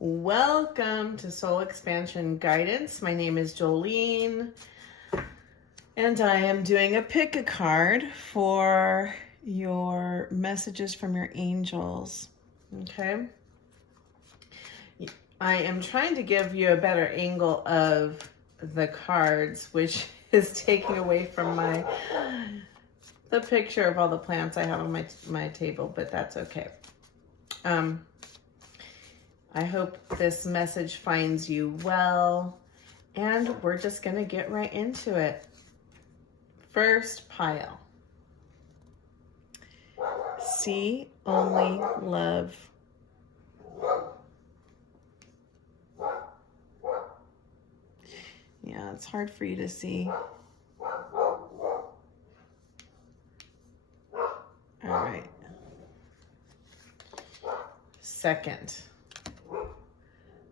Welcome to Soul Expansion Guidance. My name is Jolene, and I am doing a pick a card for your messages from your angels. Okay. I am trying to give you a better angle of the cards, which is taking away from the picture of all the plants I have on my table, but that's okay. I hope this message finds you well, and we're just going to get right into it. First pile. See only love. Yeah, it's hard for you to see. All right. Second.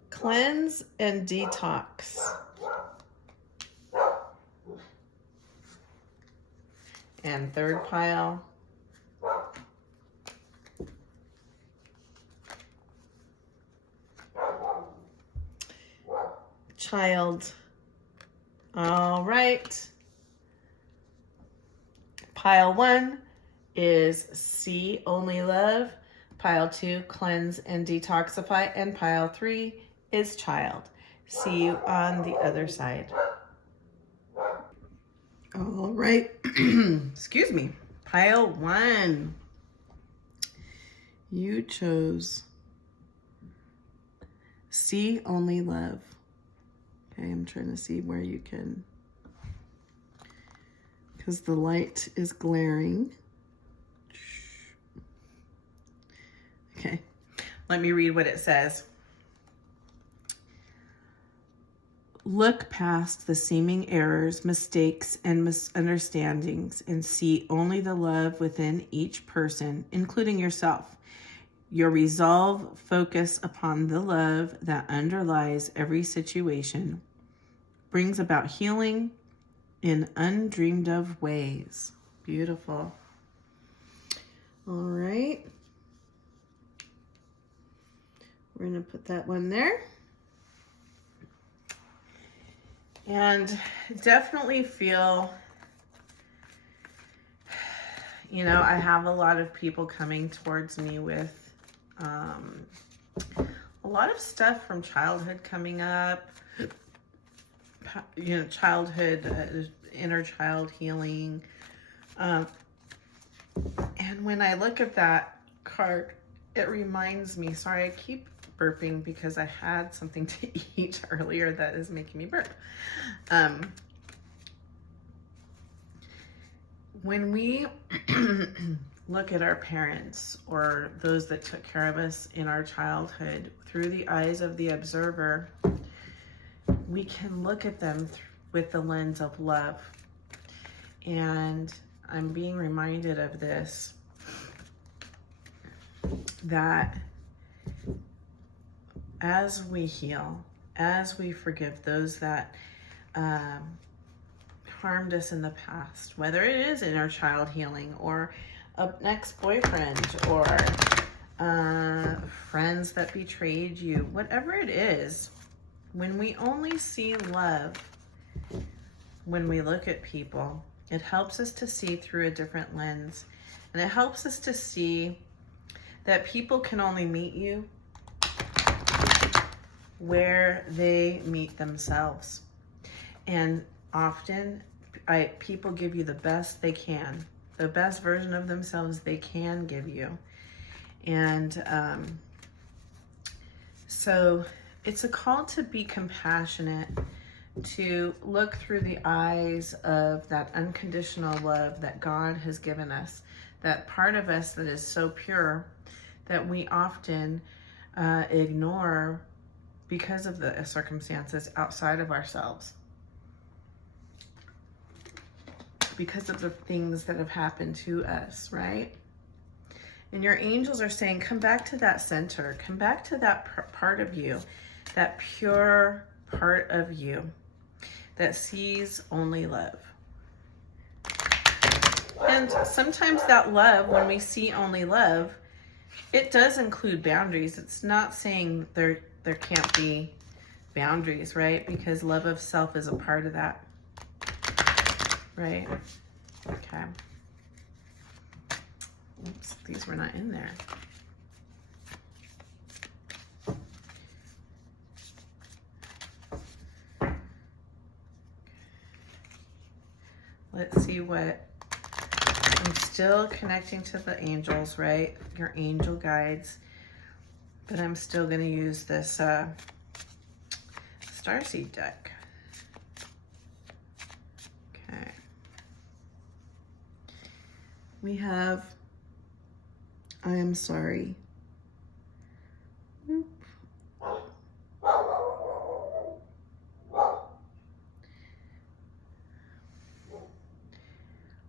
Cleanse and detox. And third pile. Child. All right. Pile 1 is see only love. Pile 2, cleanse and detoxify. And pile 3 is child. See you on the other side. All right. Excuse me. Pile 1. You chose see only love. Okay, I'm trying to see where you can, because the light is glaring. Okay, let me read what it says. Look past the seeming errors, mistakes, and misunderstandings and see only the love within each person, including yourself. Your resolve focus upon the love that underlies every situation brings about healing in undreamed of ways. Beautiful. All right. We're going to put that one there. And definitely feel, I have a lot of people coming towards me with a lot of stuff from childhood coming up, childhood, inner child healing. And when I look at that card, it reminds me, sorry, I keep burping because I had something to eat earlier that is making me burp. When we look at our parents or those that took care of us in our childhood through the eyes of the observer, we can look at them with the lens of love. And I'm being reminded of this, that as we heal, as we forgive those that harmed us in the past, whether it is inner child healing or a ex-boyfriend or friends that betrayed you, whatever it is, when we only see love, when we look at people, it helps us to see through a different lens. And it helps us to see that people can only meet you where they meet themselves. And often people give you the best they can, the best version of themselves they can give you. And so it's a call to be compassionate, to look through the eyes of that unconditional love that God has given us, that part of us that is so pure that we often ignore because of the circumstances outside of ourselves, because of the things that have happened to us, right? And your angels are saying, come back to that center, come back to that part of you, that pure part of you that sees only love. And sometimes that love, when we see only love, It does include boundaries. It's not saying there can't be boundaries, right? Because love of self is a part of that, right? Okay. Oops, these were not in there. Let's see what, I'm still connecting to the angels, right? Your angel guides, but I'm still going to use this Starseed deck. Okay. We have, I am sorry. Oop.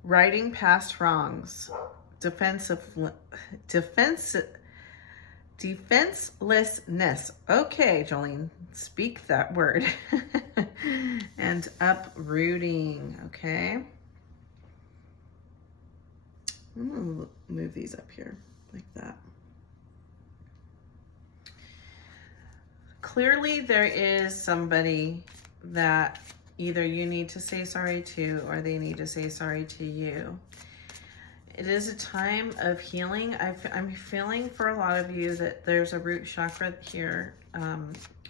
Righting past wrongs, defenselessness. Okay, Jolene, speak that word. And uprooting, okay? I'm gonna move these up here like that. Clearly there is somebody that either you need to say sorry to or they need to say sorry to you. It is a time of healing. I'm feeling for a lot of you that there's a root chakra here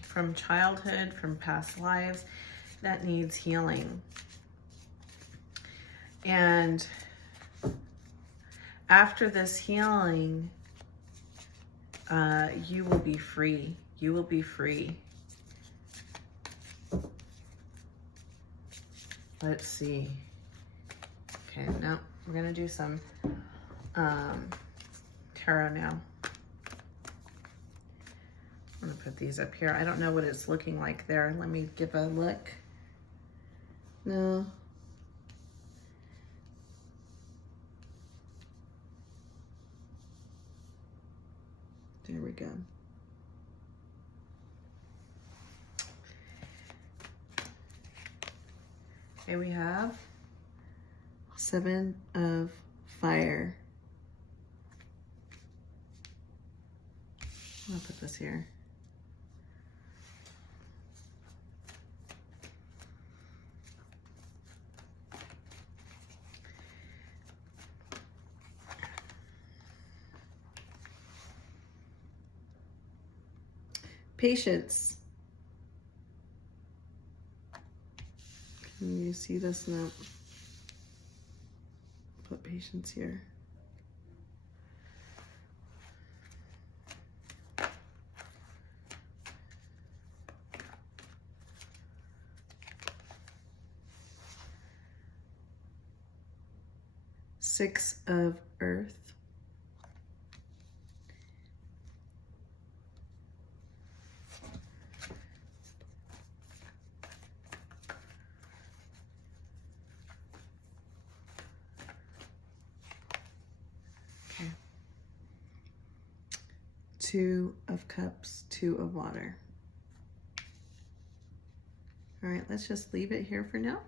from childhood, from past lives that needs healing. And after this healing, you will be free. You will be free. Let's see. Okay, now we're going to do some tarot now. I'm going to put these up here. I don't know what it's looking like there. Let me give a look. No. There we go. Okay, we have 7 of Fire. I'll put this here. Patience. Can you see this now? Put patience here. Six of Earth. Okay. 2 of Cups, 2 of Water. All right, let's just leave it here for now.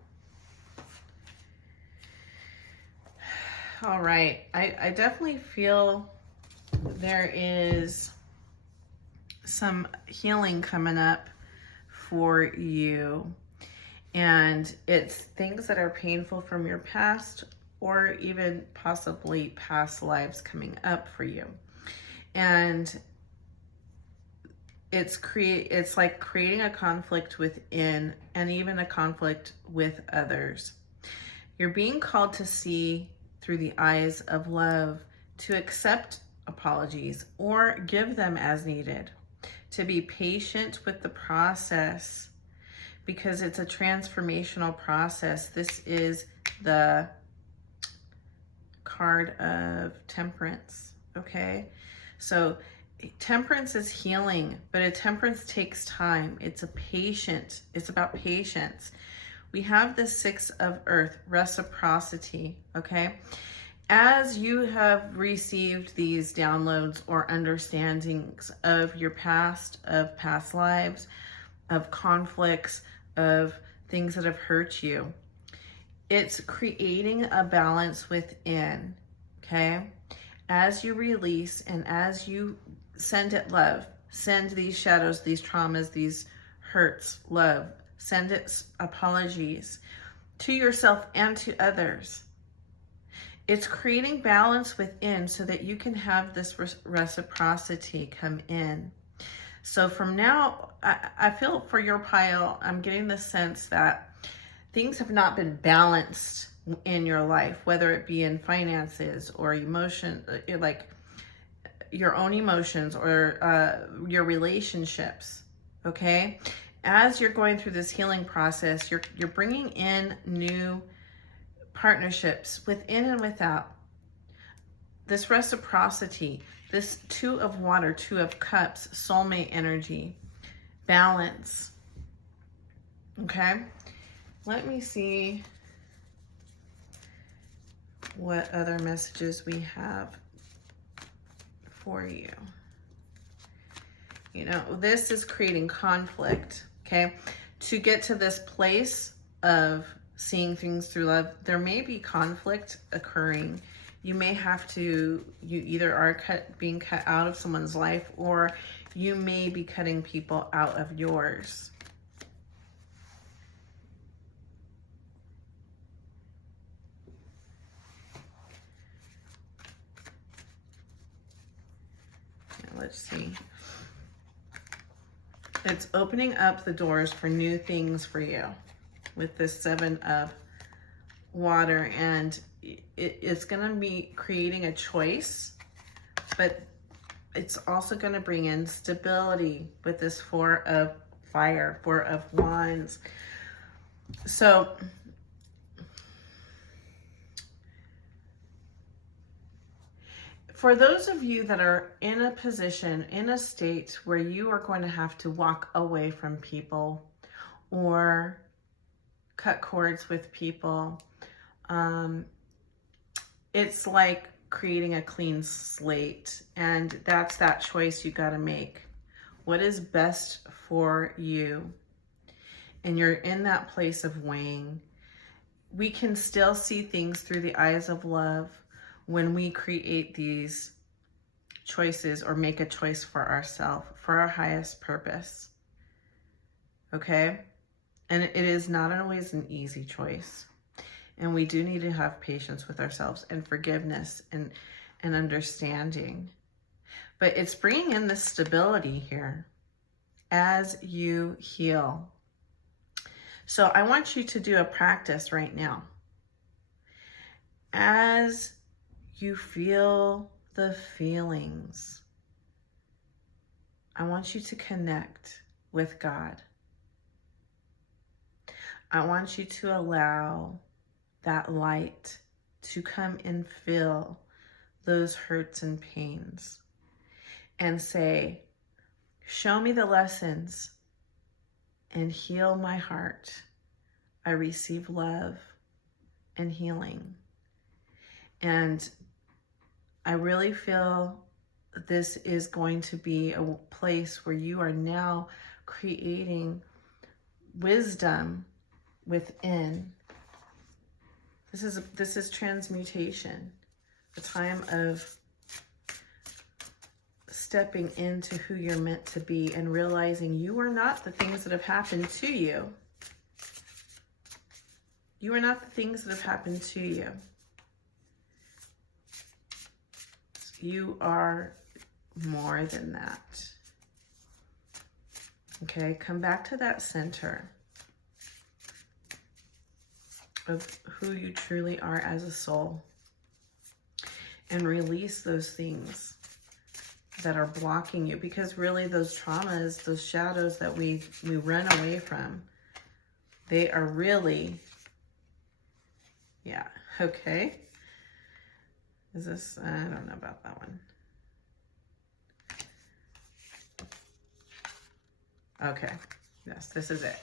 All right, I definitely feel there is some healing coming up for you. And it's things that are painful from your past or even possibly past lives coming up for you. And it's like creating a conflict within and even a conflict with others. You're being called to see through the eyes of love, to accept apologies or give them as needed, to be patient with the process because it's a transformational process. This is the card of Temperance, okay? So Temperance is healing, but a temperance takes time. It's about patience. We have the 6 of Earth, reciprocity, okay? As you have received these downloads or understandings of your past, of past lives, of conflicts, of things that have hurt you, it's creating a balance within, okay? as you release and as you send it love, send these shadows, these traumas, these hurts, love, send it apologies to yourself and to others. It's creating balance within so that you can have this reciprocity come in. So from now, I feel for your pile, I'm getting the sense that things have not been balanced in your life, whether it be in finances or emotion, like your own emotions or your relationships, okay? As you're going through this healing process, you're bringing in new partnerships within and without. This reciprocity, this 2 of water, 2 of cups, soulmate energy, balance. Okay? Let me see what other messages we have for you. You know, this is creating conflict, okay? To get to this place of seeing things through love, there may be conflict occurring. You may have to, you either are being cut out of someone's life, or you may be cutting people out of yours. Now, let's see. It's opening up the doors for new things for you with this 7 of water, and it's going to be creating a choice, but it's also going to bring in stability with this 4 of fire, 4 of wands. So for those of you that are in a position, in a state where you are going to have to walk away from people or cut cords with people, it's like creating a clean slate, and that's that choice you got to make. What is best for you? And you're in that place of weighing. We can still see things through the eyes of love when we create these choices or make a choice for ourselves, for our highest purpose. Okay? And it is not always an easy choice. And we do need to have patience with ourselves and forgiveness and understanding. But it's bringing in this stability here as you heal. So I want you to do a practice right now. As you feel the feelings, I want you to connect with God. I want you to allow that light to come and fill those hurts and pains and say, show me the lessons and heal my heart. I receive love and healing. And I really feel this is going to be a place where you are now creating wisdom within. This is transmutation, a time of stepping into who you're meant to be and realizing you are not the things that have happened to you. You are not the things that have happened to you. You are more than that. Okay, come back to that center of who you truly are as a soul and release those things that are blocking you, because really those traumas, those shadows that we run away from, they are really, yeah, okay. Is this, I don't know about that one. Okay, yes, this is it.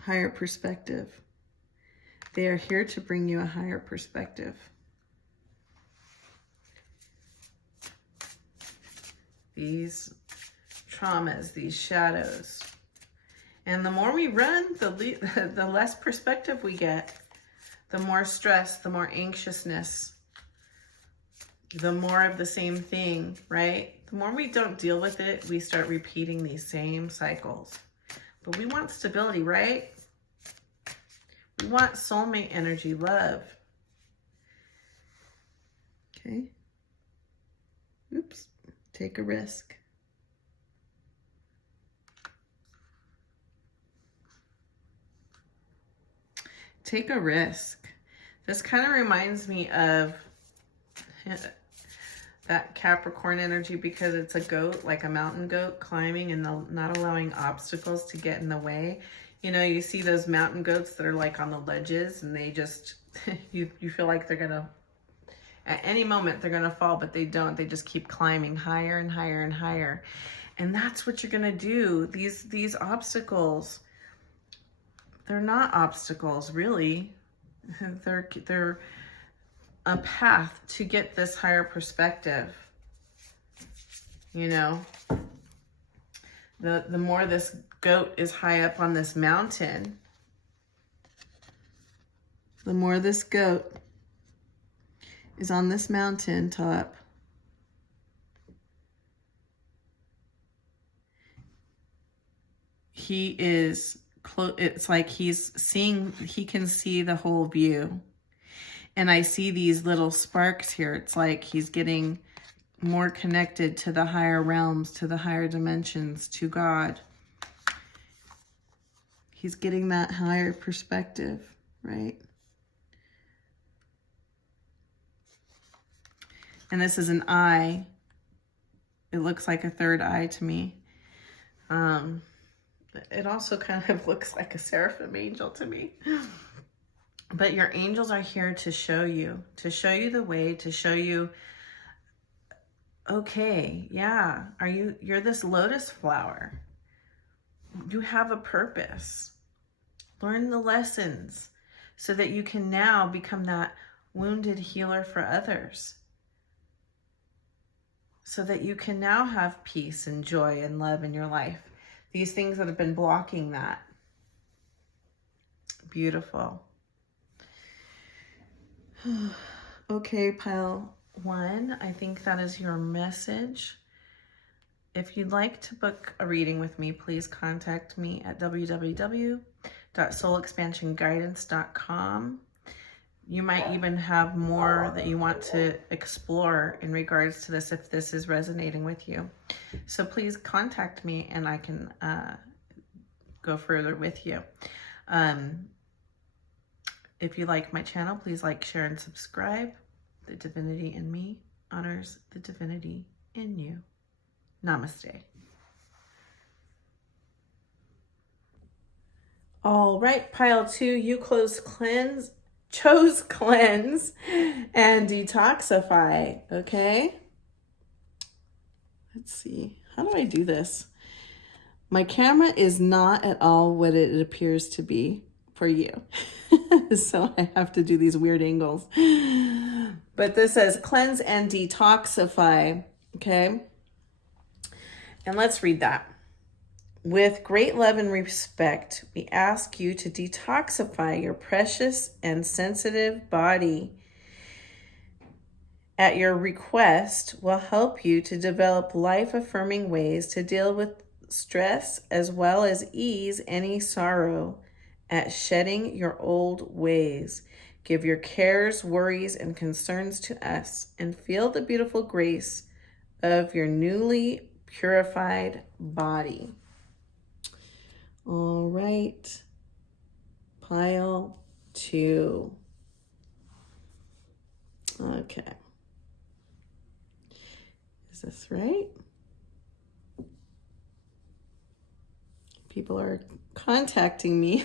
Higher perspective. They are here to bring you a higher perspective. These traumas, these shadows. And the more we run, the less perspective we get. The more stress, the more anxiousness. the more of the same thing, right? The more we don't deal with it, we start repeating these same cycles. But we want stability, right? We want soulmate energy, love. Okay. Oops. Take a risk. Take a risk. This kind of reminds me of that Capricorn energy, because it's a goat, like a mountain goat climbing and not allowing obstacles to get in the way. You know, you see those mountain goats that are like on the ledges, and they just, you feel like they're gonna, at any moment they're gonna fall, but they don't. They just keep climbing higher and higher and higher. And that's what you're gonna do. These obstacles, they're not obstacles, really. They're a path to get this higher perspective. You know, the more this goat is high up on this mountain, the more this goat is on this mountain top, he is close. It's like he's seeing, he can see the whole view. And I see these little sparks here. It's like he's getting more connected to the higher realms, to the higher dimensions, to God. He's getting that higher perspective, right? And this is an eye. It looks like a third eye to me. It also kind of looks like a seraphim angel to me. But your angels are here to show you the way, to show you, okay, yeah, you're this lotus flower. You have a purpose. Learn the lessons so that you can now become that wounded healer for others. So that you can now have peace and joy and love in your life. These things that have been blocking that. Beautiful. Okay, pile 1, I think that is your message. If you'd like to book a reading with me, please contact me at www.soulexpansionguidance.com. You might even have more that you want to explore in regards to this if this is resonating with you. So please contact me and I can go further with you. If you like my channel, please like, share, and subscribe. The divinity in me honors the divinity in you. Namaste. All right, pile 2, you chose cleanse and detoxify, okay? Let's see. How do I do this? My camera is not at all what it appears to be for you. So I have to do these weird angles. But this says cleanse and detoxify, okay? And let's read that. With great love and respect, we ask you to detoxify your precious and sensitive body. At your request, we'll help you to develop life-affirming ways to deal with stress as well as ease any sorrow at shedding your old ways. Give your cares, worries, and concerns to us and feel the beautiful grace of your newly purified body. All right, pile 2. Okay. Is this right? People are contacting me,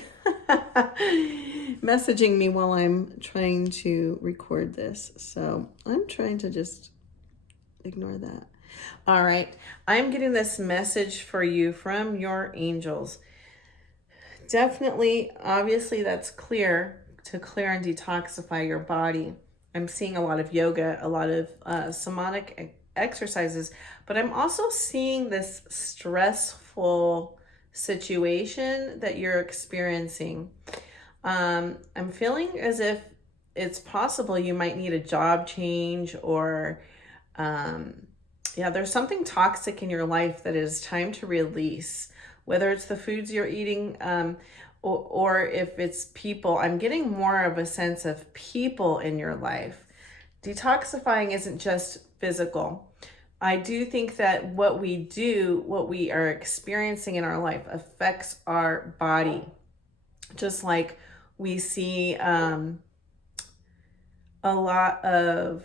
messaging me while I'm trying to record this. So I'm trying to just ignore that. All right. I'm getting this message for you from your angels. Definitely, obviously, that's clear, to clear and detoxify your body. I'm seeing a lot of yoga, a lot of somatic exercises, but I'm also seeing this stressful situation that you're experiencing. I'm feeling as if it's possible you might need a job change, or Yeah, there's something toxic in your life that is time to release, whether it's the foods you're eating, or if it's people. I'm getting more of a sense of people in your life. Detoxifying isn't just physical. I do think that what we do, what we are experiencing in our life affects our body. Just like we see a lot of,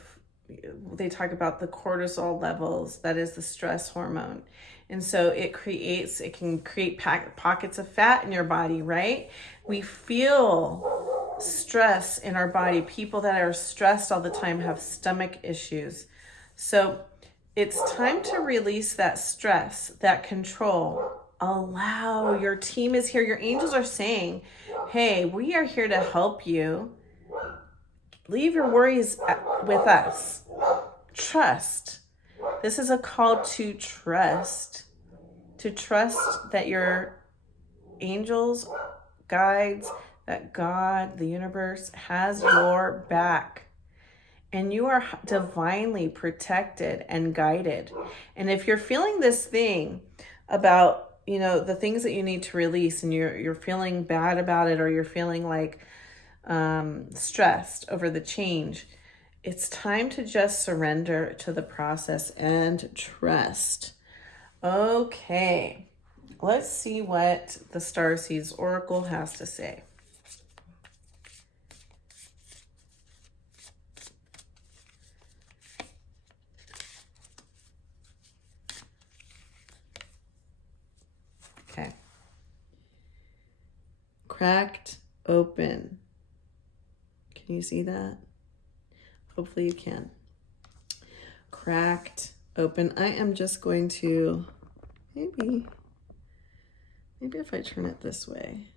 they talk about the cortisol levels, that is the stress hormone. And so it can create pockets of fat in your body, right? We feel stress in our body. People that are stressed all the time have stomach issues. So it's time to release that stress, that control. Allow, your team is here. Your angels are saying, hey, we are here to help you. Leave your worries with us. Trust. This is a call to trust that your angels, guides, that God, the universe has your back. And you are divinely protected and guided. And if you're feeling this thing about, the things that you need to release, and you're feeling bad about it, or you're feeling like stressed over the change, it's time to just surrender to the process and trust. Okay, let's see what the Starseeds Oracle has to say. Okay. Cracked open. Can you see that? Hopefully you can. Cracked open. I am just going to, maybe if I turn it this way.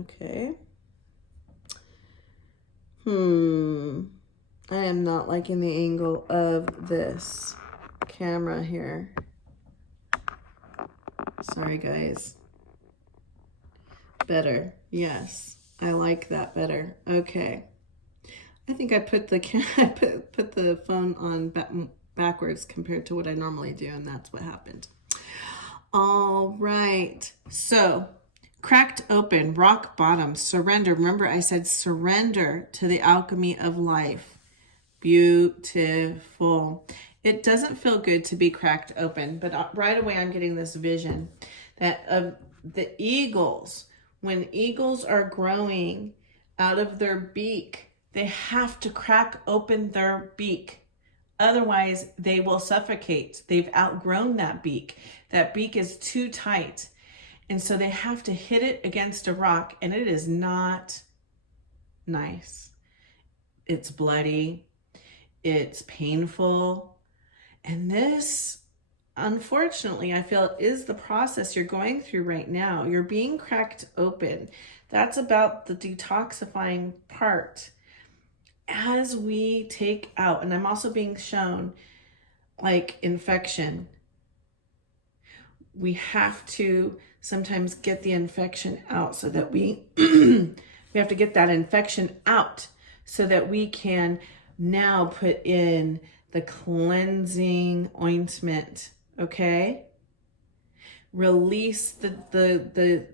Okay. I am not liking the angle of this camera here. Sorry, guys. Better. Yes, I like that better. Okay. I think I put the put the phone on backwards compared to what I normally do, and that's what happened. All right. So, cracked open, rock bottom, surrender. Remember, I said surrender to the alchemy of life. Beautiful. It doesn't feel good to be cracked open, but right away I'm getting this vision that of the eagles, when eagles are growing out of their beak, they have to crack open their beak. Otherwise, they will suffocate. They've outgrown that beak. That beak is too tight. And so they have to hit it against a rock, and it is not nice. It's bloody. It's painful. And this, unfortunately, I feel is the process you're going through right now. You're being cracked open. That's about the detoxifying part. As we take out, and I'm also being shown like infection. We have to sometimes get the infection out so that we have to get that infection out so that we can now put in the cleansing ointment. Okay, release the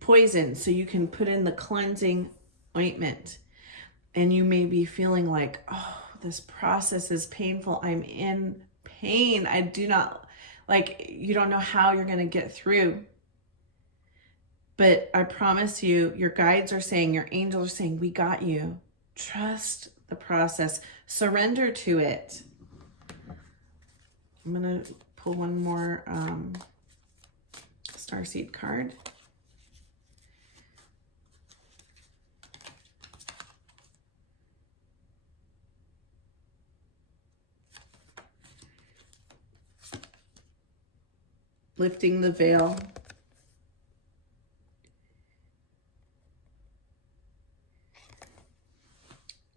poison so you can put in the cleansing ointment. And you may be feeling like, oh, this process is painful. I'm in pain. I do not, like, you don't know how you're going to get through. But I promise you, your guides are saying, your angels are saying, we got you. Trust the process. Surrender to it. I'm going to pull one more starseed card. Lifting the veil.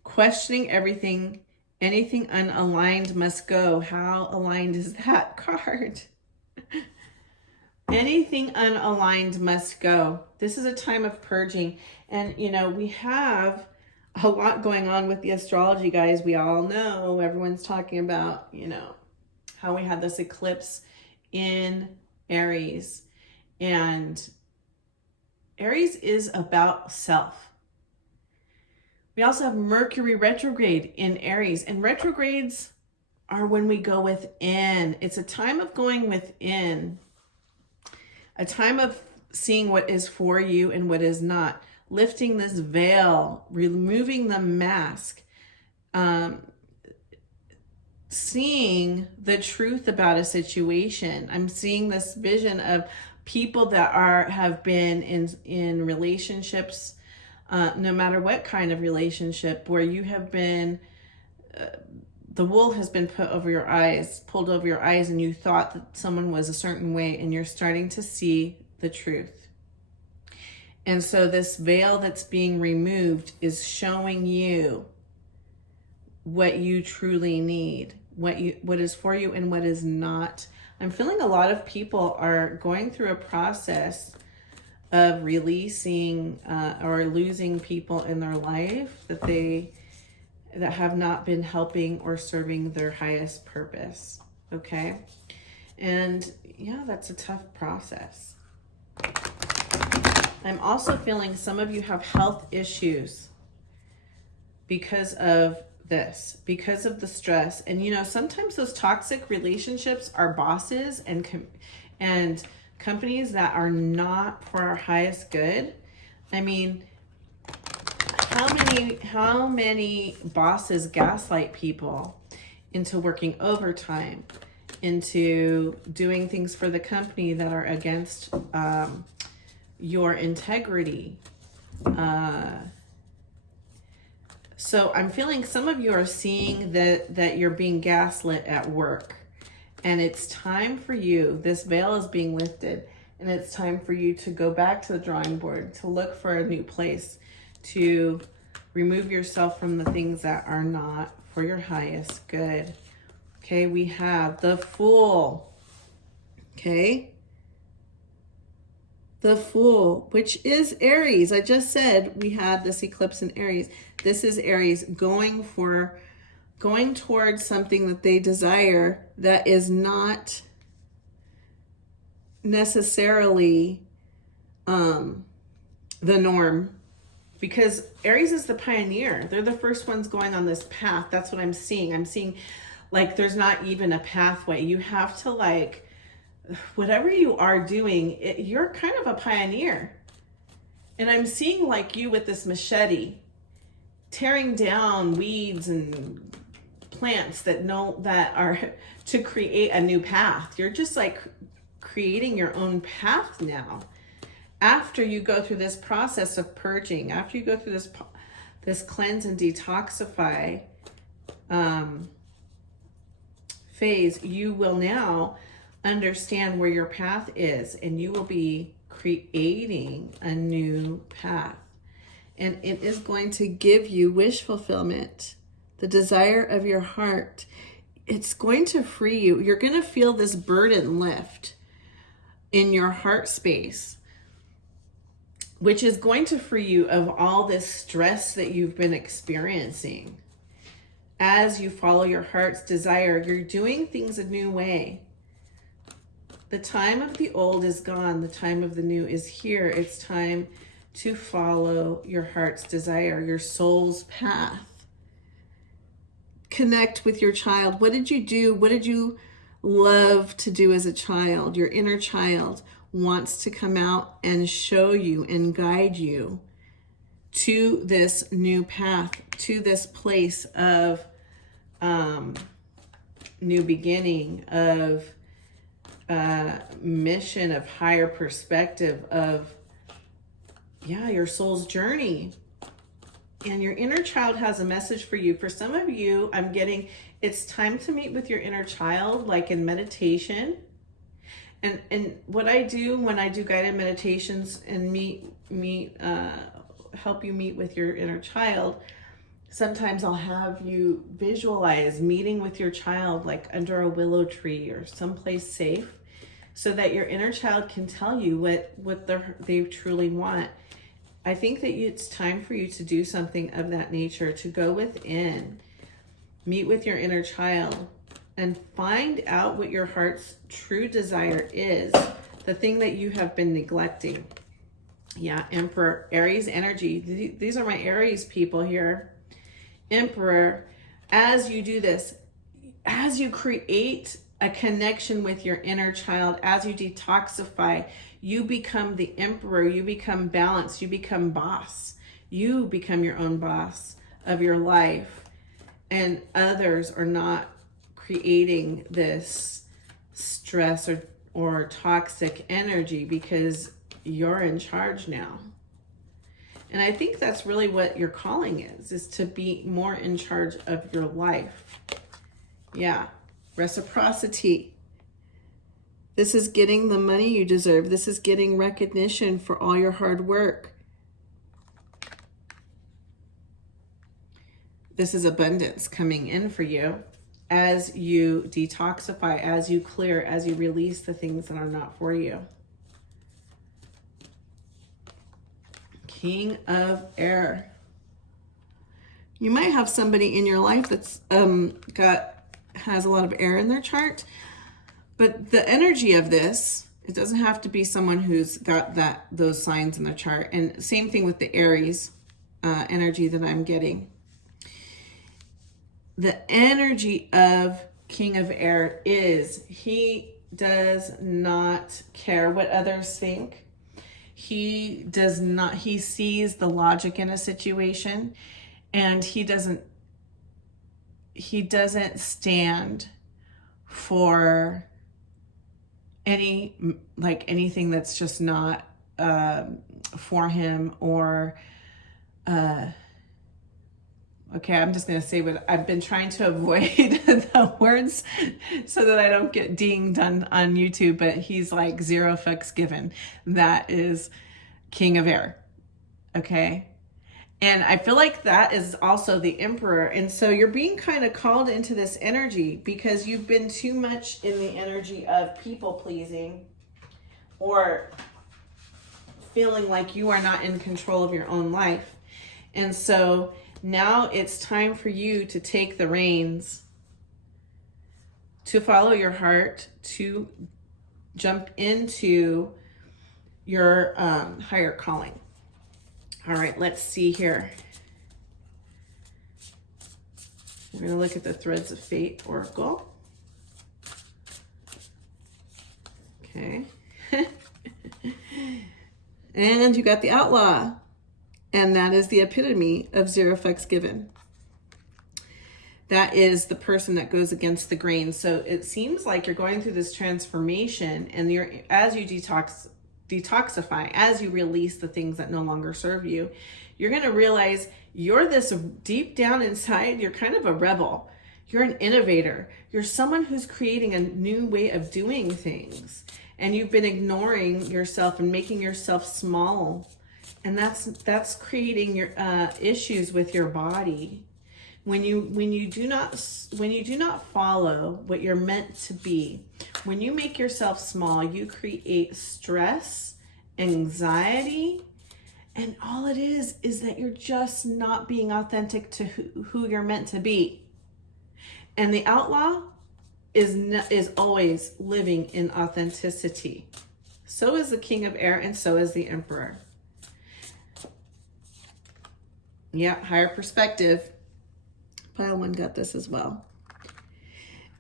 Questioning everything. Anything unaligned must go. How aligned is that card? Anything unaligned must go. This is a time of purging. And, we have a lot going on with the astrology, guys. We all know, everyone's talking about, how we had this eclipse in Aries. And Aries is about self. We also have Mercury retrograde in Aries, and retrogrades are when we go within. It's a time of going within, a time of seeing what is for you and what is not, lifting this veil, removing the mask, seeing the truth about a situation. I'm seeing this vision of people that have been in relationships, no matter what kind of relationship, where you have been, the wool has been pulled over your eyes, and you thought that someone was a certain way, and you're starting to see the truth. And so this veil that's being removed is showing you what you truly need, what is for you and what is not. I'm feeling a lot of people are going through a process of releasing or losing people in their life that have not been helping or serving their highest purpose. Okay. And yeah, that's a tough process. I'm also feeling some of you have health issues because of this, because of the stress. And sometimes those toxic relationships are bosses and companies that are not for our highest good. I mean, how many bosses gaslight people into working overtime, into doing things for the company that are against your integrity. So I'm feeling some of you are seeing that you're being gaslit at work, and it's time for you, this veil is being lifted, and it's time for you to go back to the drawing board, to look for a new place, to remove yourself from the things that are not for your highest good. Okay, we have the Fool. Okay. The Fool, which is Aries. I just said we had this eclipse in Aries. This is Aries going towards something that they desire that is not necessarily the norm, because Aries is the pioneer. They're the first ones going on this path. That's what I'm seeing. I'm seeing like there's not even a pathway. You have to whatever you are doing, you're kind of a pioneer. And I'm seeing like you with this machete, tearing down weeds and plants that are to create a new path. You're just like creating your own path now. After you go through this process of purging, after you go through this cleanse and detoxify phase, you will now understand where your path is, and you will be creating a new path. And it is going to give you wish fulfillment, the desire of your heart. It's going to free you. You're going to feel this burden lift in your heart space, which is going to free you of all this stress that you've been experiencing. As you follow your heart's desire, you're doing things a new way. The time of the old is gone. The time of the new is here. It's time to follow your heart's desire, your soul's path. Connect with your child. What did you do? What did you love to do as a child? Your inner child wants to come out and show you and guide you to this new path, to this place of new beginning, of mission, of higher perspective, of your soul's journey. And your inner child has a message for you. For some of you, I'm getting it's time to meet with your inner child, like in meditation. And what I do when I do guided meditations and help you meet with your inner child, sometimes I'll have you visualize meeting with your child like under a willow tree or someplace safe, so that your inner child can tell you what they truly want. I think that it's time for you to do something of that nature, to go within, meet with your inner child, and find out what your heart's true desire is, the thing that you have been neglecting. Yeah, Emperor, Aries energy. These are my Aries people here. Emperor, as you do this, as you create a connection with your inner child, as you detoxify, you become the emperor, you become balanced, you become boss. You become your own boss of your life, and others are not creating this stress or toxic energy because you're in charge now. And I think that's really what your calling is to be more in charge of your life. Yeah, reciprocity. This is getting the money you deserve. This is getting recognition for all your hard work. This is abundance coming in for you as you detoxify, as you clear, as you release the things that are not for you. King of Air. You might have somebody in your life that's has a lot of air in their chart, but the energy of this, it doesn't have to be someone who's got those signs in their chart. And same thing with the Aries energy that I'm getting. The energy of King of Air is he does not care what others think. He does not, he sees the logic in a situation, and he doesn't stand for anything that's just not for him, or okay, I'm just going to say what I've been trying to avoid the words so that I don't get dinged on YouTube, but he's like zero fucks given. That is King of Air. Okay. And I feel like that is also the Emperor. And so you're being kind of called into this energy because you've been too much in the energy of people pleasing, or feeling like you are not in control of your own life. And so now it's time for you to take the reins, to follow your heart, to jump into your higher calling. All right, let's see here. We're going to look at the Threads of Fate Oracle. Okay. And you got the Outlaw. And that is the epitome of zero fucks given. That is the person that goes against the grain. So it seems like you're going through this transformation, and as you detoxify, as you release the things that no longer serve you, you're going to realize you're this deep down inside, you're kind of a rebel. You're an innovator. You're someone who's creating a new way of doing things. And you've been ignoring yourself and making yourself small. And that's creating your issues with your body. When you do not follow what you're meant to be, when you make yourself small, you create stress, anxiety, and all it is that you're just not being authentic to who you're meant to be. And the Outlaw is always living in authenticity. So is the King of Air, and so is the Emperor. Yeah, higher perspective. Pile 1 got this as well.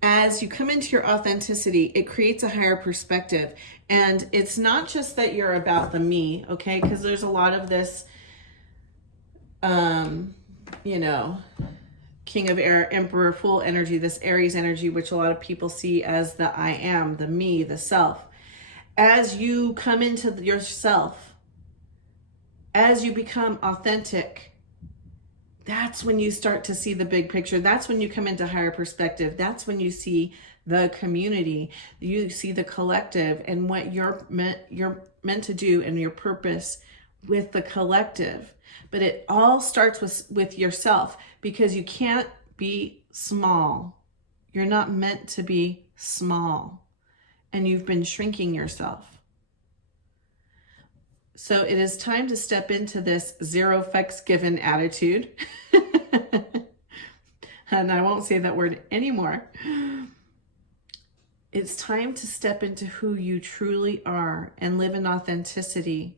As you come into your authenticity, it creates a higher perspective. And it's not just that you're about the me, okay? Because there's a lot of this, King of Air, Emperor, Fool energy, this Aries energy, which a lot of people see as the I am, the me, the self. As you come into yourself, as you become authentic, that's when you start to see the big picture. That's when you come into higher perspective. That's when you see the community. You see the collective and what you're meant to do and your purpose with the collective. But it all starts with yourself, because you can't be small. You're not meant to be small. And you've been shrinking yourself. So it is time to step into this zero fucks given attitude. And I won't say that word anymore. It's time to step into who you truly are and live in authenticity.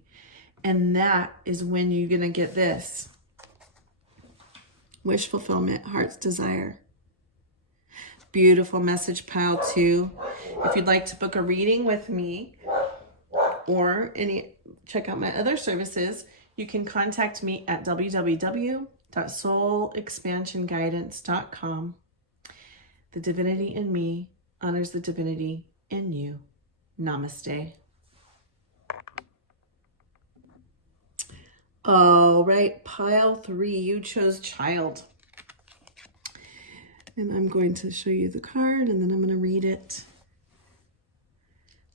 And that is when you're going to get this. Wish fulfillment, heart's desire. Beautiful message pile 2. If you'd like to book a reading with me or check out my other services, you can contact me at www.soulexpansionguidance.com. The divinity in me honors the divinity in you. Namaste. All right, pile 3, you chose child. And I'm going to show you the card and then I'm going to read it.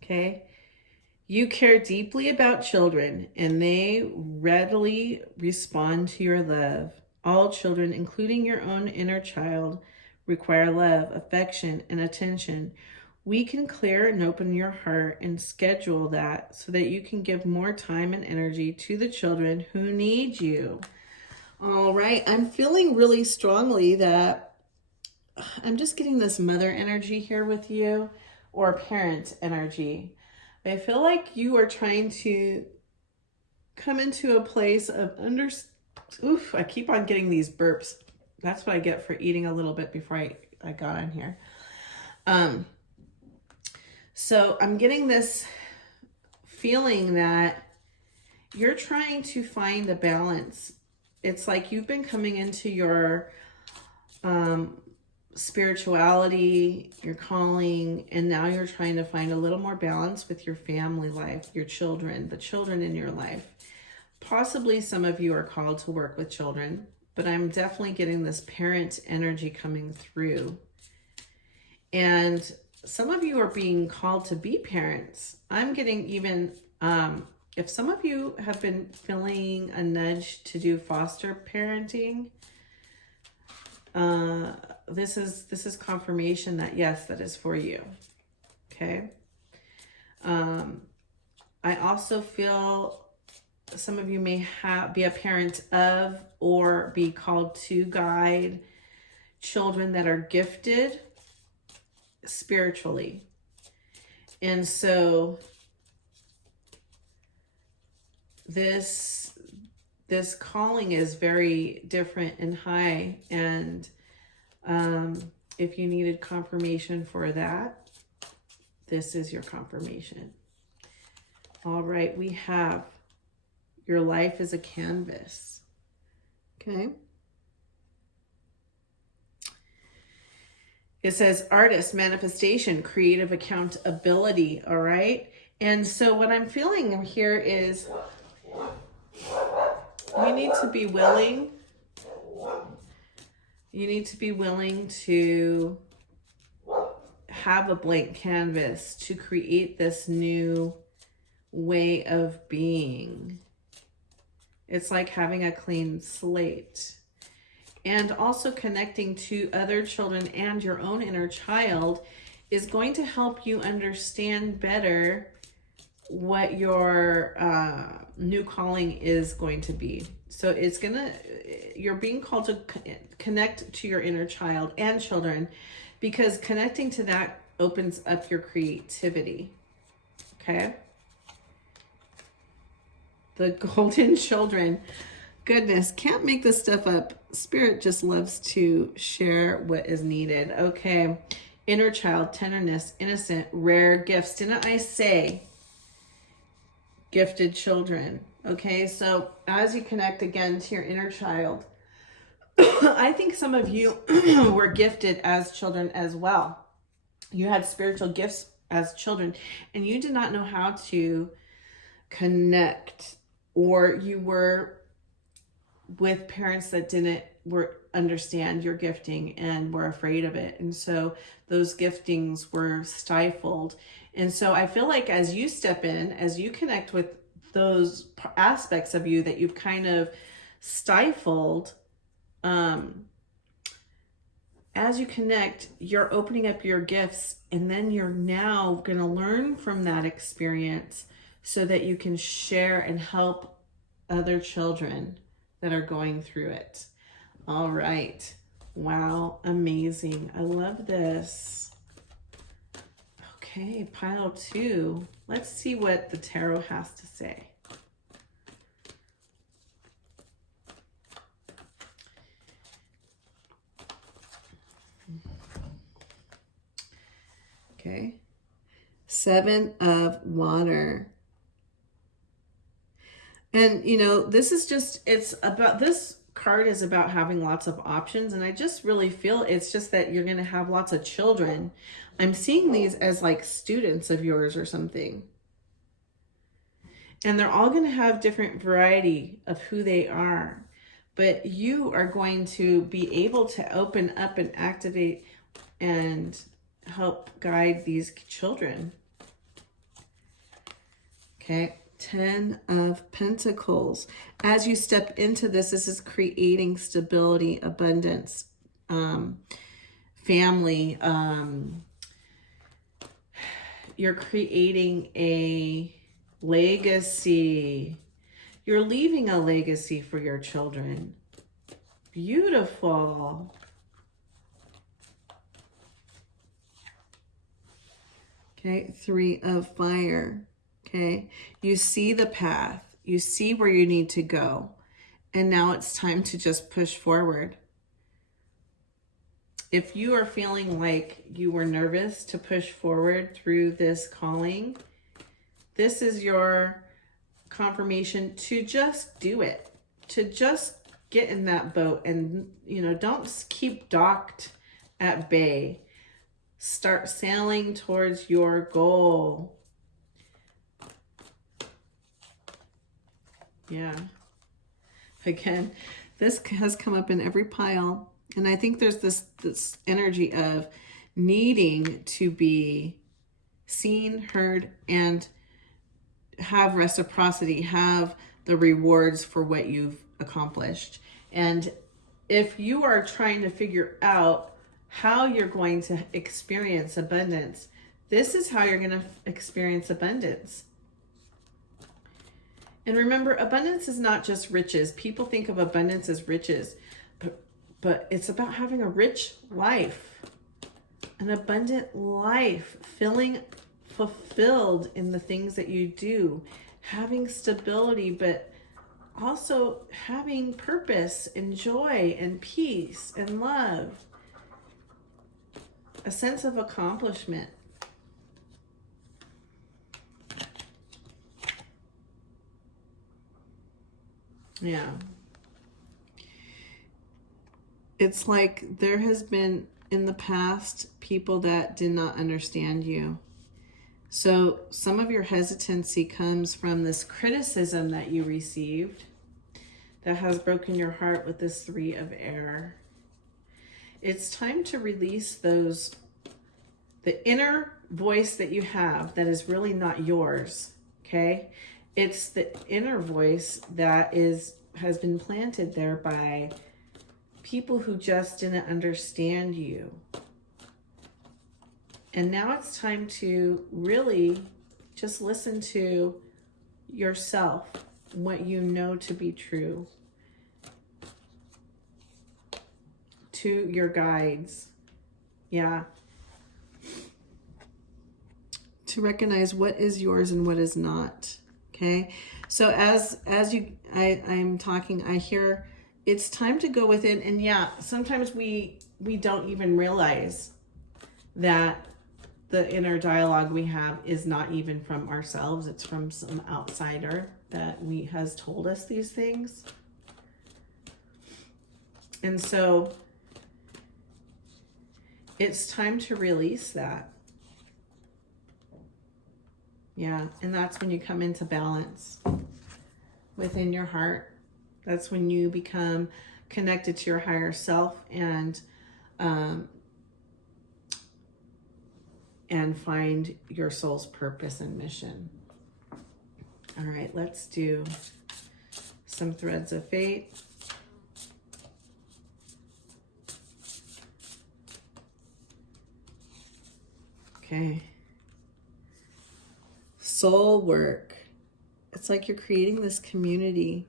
Okay. You care deeply about children and they readily respond to your love. All children, including your own inner child, require love, affection, and attention. We can clear and open your heart and schedule that so that you can give more time and energy to the children who need you. All right. I'm feeling really strongly that I'm just getting this mother energy here with you, or parent energy. I feel like you are trying to come into a place of I keep on getting these burps. That's what I get for eating a little bit before I got on here. So I'm getting this feeling that you're trying to find a balance. It's like you've been coming into your spirituality, your calling, and now you're trying to find a little more balance with your family life, your children, the children in your life. Possibly some of you are called to work with children, but I'm definitely getting this parent energy coming through. And some of you are being called to be parents. I'm getting even, if some of you have been feeling a nudge to do foster parenting, this is confirmation that yes, that is for you. Okay. I also feel some of you may be a parent of or be called to guide children that are gifted spiritually. And so this calling is very different and high, and if you needed confirmation for that, this is your confirmation. All right, we have your life is a canvas. Okay. It says artist, manifestation, creative accountability. All right. And so what I'm feeling here is you need to be willing. You need to be willing to have a blank canvas to create this new way of being. It's like having a clean slate. And also connecting to other children and your own inner child is going to help you understand better what your new calling is going to be. So you're being called to connect to your inner child and children, because connecting to that opens up your creativity. Okay. The golden children. Goodness, can't make this stuff up. Spirit just loves to share what is needed. Okay. Inner child, tenderness, innocent, rare gifts. Didn't I say gifted children? Okay. So as you connect again to your inner child, I think some of you were gifted as children as well. You had spiritual gifts as children and you did not know how to connect, or you were with parents that didn't understand your gifting and were afraid of it. And so those giftings were stifled. And so I feel like as you step in, as you connect with those aspects of you that you've kind of stifled, as you connect, you're opening up your gifts, and then you're now going to learn from that experience so that you can share and help other children that are going through it. All right. Wow, amazing. I love this. Okay, pile 2. Let's see what the tarot has to say. Okay. 7 of water. And, you know, this is just, it's about, this card is about having lots of options. And I just really feel it's just that you're going to have lots of children. I'm seeing these as like students of yours or something. And they're all going to have different variety of who they are. But you are going to be able to open up and activate and help guide these children. Okay. 10 of Pentacles. As you step into this, this is creating stability, abundance, family. You're creating a legacy. You're leaving a legacy for your children. Beautiful. Okay, 3 of fire. Okay, you see the path, you see where you need to go, and now it's time to just push forward. If you are feeling like you were nervous to push forward through this calling, this is your confirmation to just do it, to just get in that boat and, you know, don't keep docked at bay. Start sailing towards your goal. Yeah. Again, this has come up in every pile. And I think there's this energy of needing to be seen, heard, and have reciprocity, have the rewards for what you've accomplished. And if you are trying to figure out how you're going to experience abundance, this is how you're going to experience abundance. And remember, abundance is not just riches. People think of abundance as riches, but it's about having a rich life, an abundant life, feeling fulfilled in the things that you do, having stability, but also having purpose and joy and peace and love, a sense of accomplishment. Yeah. It's like there has been in the past people that did not understand you. So some of your hesitancy comes from this criticism that you received that has broken your heart with this 3 of air. It's time to release the inner voice that you have that is really not yours, okay? It's the inner voice that has been planted there by people who just didn't understand you. And now it's time to really just listen to yourself, what you know to be true, to your guides. Yeah. To recognize what is yours and what is not. Okay. So as I'm talking, I hear it's time to go within, and yeah, sometimes we don't even realize that the inner dialogue we have is not even from ourselves. It's from some outsider that has told us these things. And so it's time to release that. Yeah, and that's when you come into balance within your heart. That's when you become connected to your higher self and find your soul's purpose and mission. All right, let's do some threads of fate. Okay. Soul work. It's like you're creating this community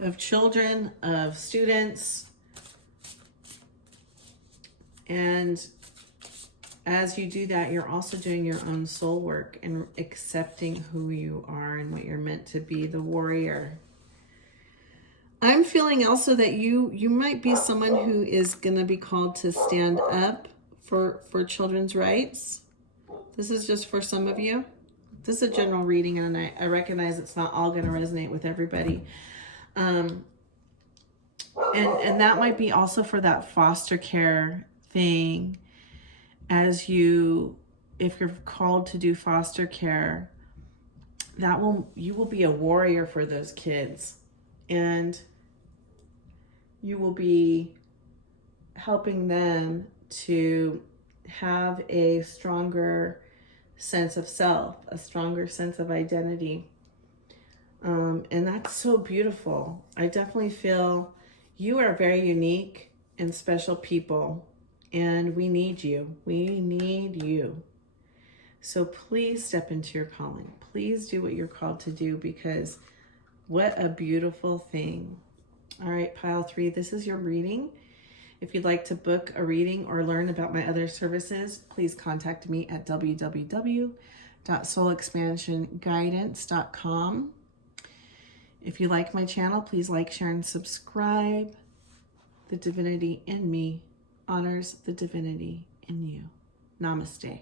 of children, of students. And as you do that, you're also doing your own soul work and accepting who you are and what you're meant to be, the warrior. I'm feeling also that you might be someone who is going to be called to stand up for children's rights. This is just for some of you. This is a general reading, and I recognize it's not all going to resonate with everybody. And that might be also for that foster care thing. As you, if you're called to do foster care, you will be a warrior for those kids, and you will be helping them to have a stronger sense of self, a stronger sense of identity. And that's so beautiful. I definitely feel you are very unique and special people, and we need you. We need you. So please step into your calling. Please do what you're called to do, because what a beautiful thing. All right, pile 3, this is your reading. If you'd like to book a reading or learn about my other services, please contact me at www.soulexpansionguidance.com. If you like my channel, please like, share, and subscribe. The divinity in me honors the divinity in you. Namaste.